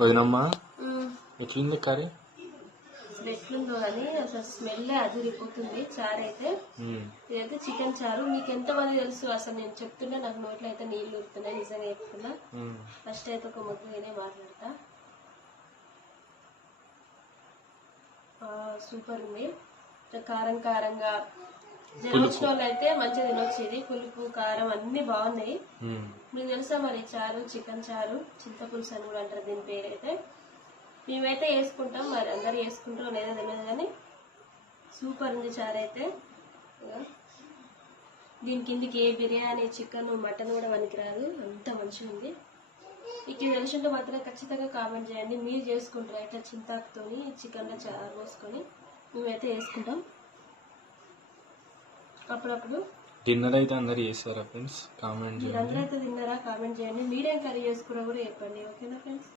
వదినమ్మా ఎట్లుంది కర్రీ? అసలు ఎట్లుందో కానీ అసలు స్మెల్ అదిరిపోతుంది. చారు అయితే ఇదైతే చికెన్ చారు. మీకు ఎంతమంది తెలుసు? అసలు నేను చెప్తున్నా నాకు నోట్లో అయితే నీళ్లు ఊరుతున్నాయి. నిజంగా చెప్తున్నా. ఫస్ట్ అయితే ఒక ముద్దు నేనే మాట్లాడతా. సూపర్ ఉంది. కారం కారంగా వచ్చిన వాళ్ళు అయితే మంచిగా తినొచ్చు. ఇది పులుపు కారం అన్ని బాగున్నాయి. మీకు తెలుసా మరి చారు, చికెన్ చారు, చింతపులుసు అని కూడా అంటారు దీని పేరు. అయితే మేమైతే వేసుకుంటాం, మరి అందరు వేసుకుంటారో లేదో తెలియదు కానీ సూపర్ ఉంది చారు అయితే. దీని కిందికి ఏ బిర్యానీ, చికెన్, మటన్ కూడా పనికిరాదు, అంత మంచిగా ఉంది. మీకు తెలిసింటే మాత్రం ఖచ్చితంగా కామెంట్ చేయండి. మీరు చేసుకుంటారు ఇట్లా చింతాకుతోని చికెన్లో చారు పోసుకొని? మేమైతే వేసుకుంటాం అప్పుడప్పుడు. డిన్నర్ అయితే అందరు చేస్తారా ఫ్రెండ్స్? కామెంట్ చేయండి. అందరూ అయితే తిన్నారా? కామెంట్ చేయండి. మీరేం కర్రీ చేసుకున్నా కూడా చెప్పండి. ఓకేనా ఫ్రెండ్స్?